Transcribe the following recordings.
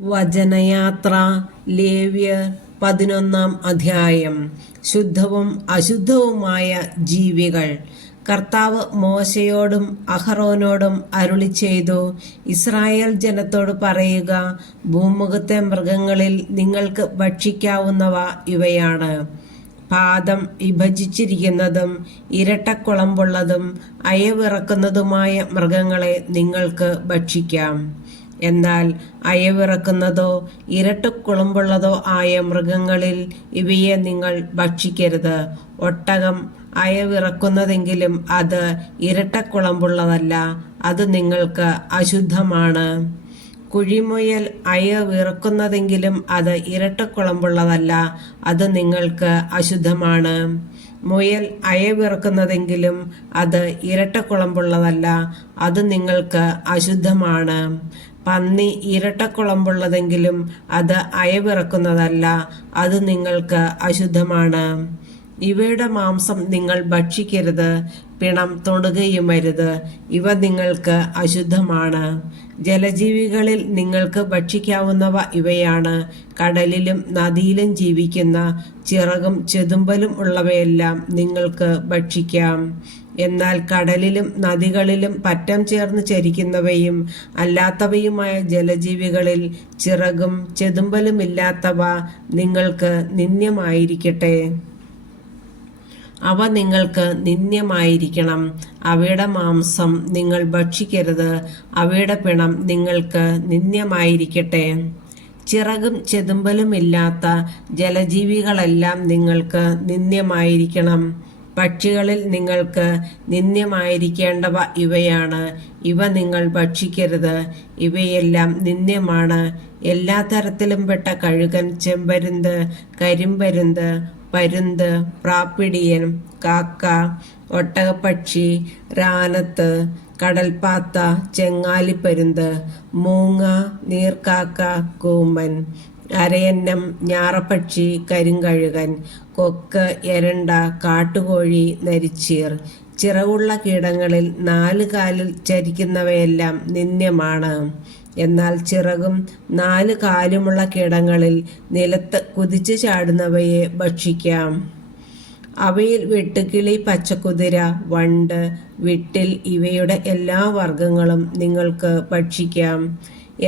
വചനയാത്ര. ലേവ്യർ 11-ാം അധ്യായം. ശുദ്ധവും അശുദ്ധവുമായ ജീവികൾ. കർത്താവ് മോശയോടും അഹറോനോടും അരുളിച്ചെയ്തു, ഇസ്രായേൽ ജനത്തോട് പറയുക, ഭൂമുഖത്തെ മൃഗങ്ങളിൽ നിങ്ങൾക്ക് ഭക്ഷിക്കാവുന്നവ ഇവയാണ്: പാദം വിഭജിച്ചിരിക്കുന്നതും ഇരട്ടക്കുളമ്പുള്ളതും അയവിറക്കുന്നതുമായ മൃഗങ്ങളെ നിങ്ങൾക്ക് ഭക്ഷിക്കാം. എന്നാൽ അയവിറക്കുന്നതോ ഇരട്ടക്കുളമ്പുള്ളതോ ആയ മൃഗങ്ങളിൽ ഇവയെ നിങ്ങൾ ഭക്ഷിക്കരുത്. ഒട്ടകം അയവിറക്കുന്നതെങ്കിലും അത് ഇരട്ടക്കുളമ്പുള്ളതല്ല, അത് നിങ്ങൾക്ക് അശുദ്ധമാണ്. കുഴിമുയൽ അയവിറക്കുന്നതെങ്കിലും അത് ഇരട്ടക്കുളമ്പുള്ളതല്ല, അത് നിങ്ങൾക്ക് അശുദ്ധമാണ്. മുയൽ അയവിറക്കുന്നതെങ്കിലും അത് ഇരട്ടക്കുളമ്പുള്ളതല്ല, അത് നിങ്ങൾക്ക് അശുദ്ധമാണ്. പന്നി ഇരട്ടക്കുളമ്പുള്ളതെങ്കിലും അത് അയവിറക്കുന്നതല്ല, അത് നിങ്ങൾക്ക് അശുദ്ധമാണ്. ഇവയുടെ മാംസം നിങ്ങൾ ഭക്ഷിക്കരുത്, പിണം തൊടുകയുമരുത്, ഇവ നിങ്ങൾക്ക് അശുദ്ധമാണ്. ജലജീവികളിൽ നിങ്ങൾക്ക് ഭക്ഷിക്കാവുന്നവ ഇവയാണ്: കടലിലും നദിയിലും ജീവിക്കുന്ന ചിറകും ചെതുമ്പലും ഉള്ളവയെല്ലാം നിങ്ങൾക്ക് ഭക്ഷിക്കാം. എന്നാൽ കടലിലും നദികളിലും പറ്റം ചേർന്ന് ചരിക്കുന്നവയും അല്ലാത്തവയുമായ ജലജീവികളിൽ ചിറകും ചെതുമ്പലുമില്ലാത്തവ നിങ്ങൾക്ക് നിന്ദ്യമായിരിക്കട്ടെ. അവ നിങ്ങൾക്ക് നിന്ദ്യമായിരിക്കണം. അവയുടെ മാംസം നിങ്ങൾ ഭക്ഷിക്കരുത്, അവയുടെ പിണം നിങ്ങൾക്ക് നിന്ദ്യമായിരിക്കട്ടെ. ചിറകും ചെതുമ്പലുമില്ലാത്ത ജലജീവികളെല്ലാം നിങ്ങൾക്ക് നിന്ദ്യമായിരിക്കണം. പക്ഷികളിൽ നിങ്ങൾക്ക് നിന്ദ്യമായിരിക്കേണ്ടവ ഇവയാണ്: ഇവ നിങ്ങൾ ഭക്ഷിക്കരുത്, ഇവയെല്ലാം നിന്ദ്യമാണ്. എല്ലാ തരത്തിലും പെട്ട കഴുകൻ, ചെമ്പരുന്ത്, കരിമ്പരുന്ത്, പരുന്ത്, പ്രാപ്പിടിയൻ, കാക്ക, ഒട്ടകപ്പക്ഷി, രാനത്ത്, കടൽപ്പാത്ത, ചെങ്ങാലിപ്പരുന്ത്, മൂങ്ങ, നീർക്കാക്ക, കൂമൻ, അരയന്നം, ഞാറപ്പക്ഷി, കരിങ്കഴുകൻ, കൊക്ക്, എരണ്ട, കാട്ടുകോഴി, നരിച്ചീർ. ചിറകുള്ള കീടങ്ങളിൽ 4 കാലിൽ ചരിക്കുന്നവയെല്ലാം നിന്ദ്യമാണ്. എന്നാൽ ചിറകും 4 കാലുമുള്ള കീടങ്ങളിൽ നിലത്ത് കുതിച്ചു ചാടുന്നവയെ ഭക്ഷിക്കാം. അവയിൽ വെട്ടുക്കിളി, പച്ചക്കുതിര, വണ്ട്, വിട്ടിൽ ഇവയുടെ എല്ലാ വർഗങ്ങളും നിങ്ങൾക്ക് ഭക്ഷിക്കാം.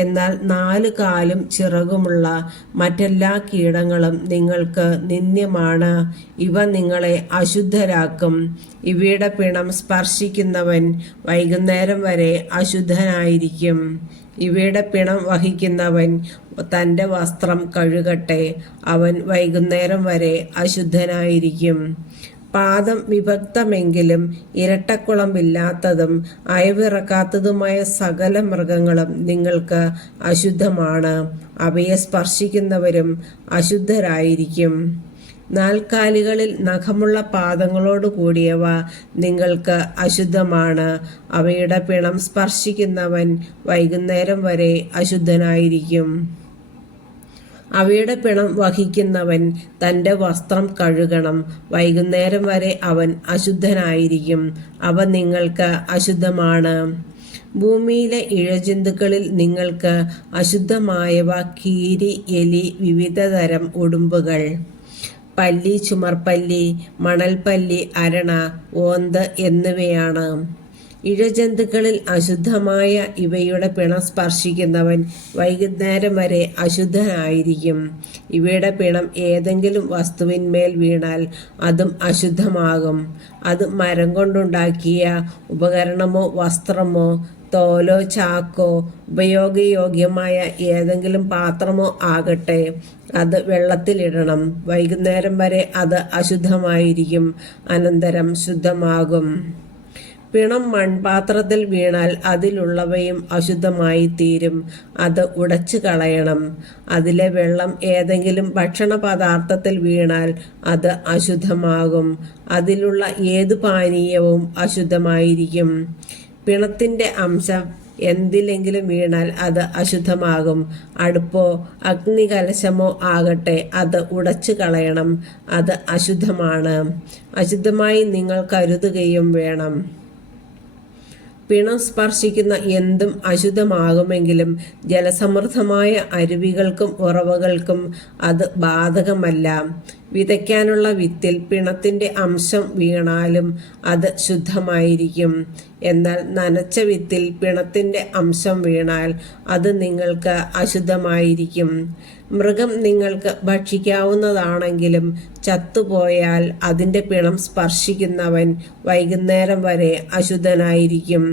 എന്നാൽ 4 കാലും ചിറകുമുള്ള മറ്റെല്ലാ കീടങ്ങളും നിങ്ങൾക്ക് നിന്ദ്യമാണ്, ഇവ നിങ്ങളെ അശുദ്ധരാക്കും. ഇവയുടെ പിണം സ്പർശിക്കുന്നവൻ വൈകുന്നേരം വരെ അശുദ്ധനായിരിക്കും. ഇവയുടെ പിണം വഹിക്കുന്നവൻ തൻ്റെ വസ്ത്രം കഴുകട്ടെ, അവൻ വൈകുന്നേരം വരെ അശുദ്ധനായിരിക്കും. പാദം വിഭക്തമെങ്കിലും ഇരട്ടക്കുളമ്പില്ലാത്തതും അയവിറക്കാത്തതുമായ സകല മൃഗങ്ങളും നിങ്ങൾക്ക് അശുദ്ധമാണ്, അവയെ സ്പർശിക്കുന്നവരും അശുദ്ധരായിരിക്കും. 4 കാലുകളിൽ നഖമുള്ള പാദങ്ങളോട് കൂടിയവ നിങ്ങൾക്ക് അശുദ്ധമാണ്, അവയുടെ പിണം സ്പർശിക്കുന്നവൻ വൈകുന്നേരം വരെ അശുദ്ധനായിരിക്കും. അവയുടെ പിണം വഹിക്കുന്നവൻ തൻ്റെ വസ്ത്രം കഴുകണം, വൈകുന്നേരം വരെ അവൻ അശുദ്ധനായിരിക്കും, അവ നിങ്ങൾക്ക് അശുദ്ധമാണ്. ഭൂമിയിലെ ഇഴജന്തുക്കളിൽ നിങ്ങൾക്ക് അശുദ്ധമായവ കീരി, എലി, വിവിധതരം ഉടുമ്പുകൾ, പല്ലി, ചുമർപ്പല്ലി, മണൽപ്പല്ലി, അരണ, ഓന്ത് എന്നിവയാണ്. ഇഴജന്തുക്കളിൽ അശുദ്ധമായ ഇവയുടെ പിണം സ്പർശിക്കുന്നവൻ വൈകുന്നേരം വരെ അശുദ്ധനായിരിക്കും. ഇവയുടെ പിണം ഏതെങ്കിലും വസ്തുവിന്മേൽ വീണാൽ അതും അശുദ്ധമാകും. അത് മരം കൊണ്ടുണ്ടാക്കിയ ഉപകരണമോ വസ്ത്രമോ തോലോ ചാക്കോ ഉപയോഗയോഗ്യമായ ഏതെങ്കിലും പാത്രമോ ആകട്ടെ, അത് വെള്ളത്തിലിടണം. വൈകുന്നേരം വരെ അത് അശുദ്ധമായിരിക്കും, അനന്തരം ശുദ്ധമാകും. പിണം മൺപാത്രത്തിൽ വീണാൽ അതിലുള്ളവയും അശുദ്ധമായി തീരും, അത് ഉടച്ചു കളയണം. അതിലെ വെള്ളം ഏതെങ്കിലും ഭക്ഷണ പദാർത്ഥത്തിൽ വീണാൽ അത് അശുദ്ധമാകും, അതിലുള്ള ഏതു പാനീയവും അശുദ്ധമായിരിക്കും. പിണത്തിൻ്റെ അംശം എന്തിലെങ്കിലും വീണാൽ അത് അശുദ്ധമാകും. അടുപ്പോ അഗ്നികലശമോ ആകട്ടെ, അത് ഉടച്ചു കളയണം, അത് അശുദ്ധമാണ്, അശുദ്ധമായി നിങ്ങൾ കരുതുകയും വേണം. പിണം സ്പർശിക്കുന്ന എന്തും അശുദ്ധമാകുമെങ്കിലും ജലസമൃദ്ധമായ അരുവികൾക്കും ഉറവകൾക്കും അത് ബാധകമല്ല. വിതയ്ക്കാനുള്ള വിത്തിൽ പിണത്തിന്റെ അംശം വീണാലും അത് ശുദ്ധമായിരിക്കും. എന്നാൽ നനച്ച വിത്തിൽ പിണത്തിന്റെ അംശം വീണാൽ അത് നിങ്ങൾക്ക് അശുദ്ധമായിരിക്കും. മൃഗം നിങ്ങൾക്ക് ഭക്ഷിക്കാവുന്നതാണെങ്കിലും ചത്തുപോയാൽ അതിൻ്റെ പിണം സ്പർശിക്കുന്നവൻ വൈകുന്നേരം വരെ അശുദ്ധനായിരിക്കും.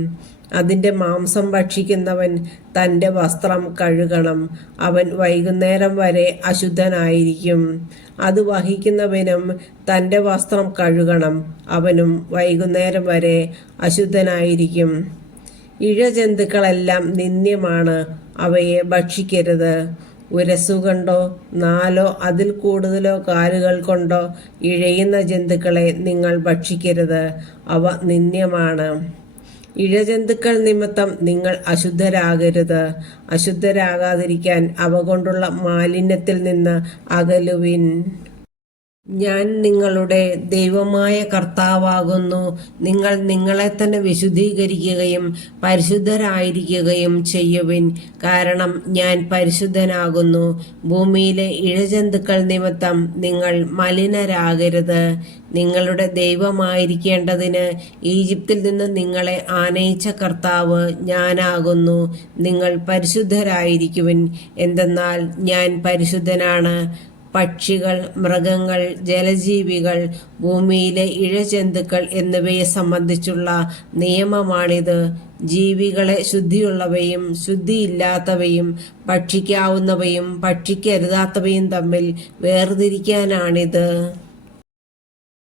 അതിൻ്റെ മാംസം ഭക്ഷിക്കുന്നവൻ തൻ്റെ വസ്ത്രം കഴുകണം. അവൻ വൈകുന്നേരം വരെ അശുദ്ധനായിരിക്കും. അത് വഹിക്കുന്നവനും തൻ്റെ വസ്ത്രം കഴുകണം. അവനും വൈകുന്നേരം വരെ അശുദ്ധനായിരിക്കും. ഇഴജന്തുക്കളെല്ലാം നിന്ദ്യമാണ്. അവയെ ഭക്ഷിക്കരുത്. ഉരസുകൊണ്ടോ 4 അതിൽ കൂടുതലോ കാലുകൾ കൊണ്ടോ ഇഴയുന്ന ജന്തുക്കളെ നിങ്ങൾ ഭക്ഷിക്കരുത്. അവ നിന്ദ്യമാണ്. ഇഴജന്തുക്കൾ നിമിത്തം നിങ്ങൾ അശുദ്ധരാകരുത്. അശുദ്ധരാകാതിരിക്കാൻ അവ കൊണ്ടുള്ള മാലിന്യത്തിൽ നിന്ന് അകലുവിൻ. ഞാൻ നിങ്ങളുടെ ദൈവമായ കർത്താവാകുന്നു. നിങ്ങൾ നിങ്ങളെ തന്നെ വിശുദ്ധീകരിക്കുകയും പരിശുദ്ധരായിരിക്കുകയും ചെയ്യുവിൻ. കാരണം ഞാൻ പരിശുദ്ധനാകുന്നു. ഭൂമിയിലെ ഇഴജന്തുക്കൾ നിമിത്തം നിങ്ങൾ മലിനരാകരുത്. നിങ്ങളുടെ ദൈവമായിരിക്കേണ്ടതിന് ഈജിപ്തിൽ നിന്ന് നിങ്ങളെ ആനയിച്ച കർത്താവ് ഞാനാകുന്നു. നിങ്ങൾ പരിശുദ്ധരായിരിക്കുവിൻ. എന്തെന്നാൽ ഞാൻ പരിശുദ്ധനാണ്. പക്ഷികൾ, മൃഗങ്ങൾ, ജലജീവികൾ, ഭൂമിയിലെ ഇഴജന്തുക്കൾ എന്നിവയെ സംബന്ധിച്ചുള്ള നിയമമാണിത്. ജീവികളെ ശുദ്ധിയുള്ളവയും ശുദ്ധിയില്ലാത്തവയും ഭക്ഷിക്കാവുന്നവയും ഭക്ഷിക്കരുതാത്തവയും തമ്മിൽ വേർതിരിക്കാനാണിത്.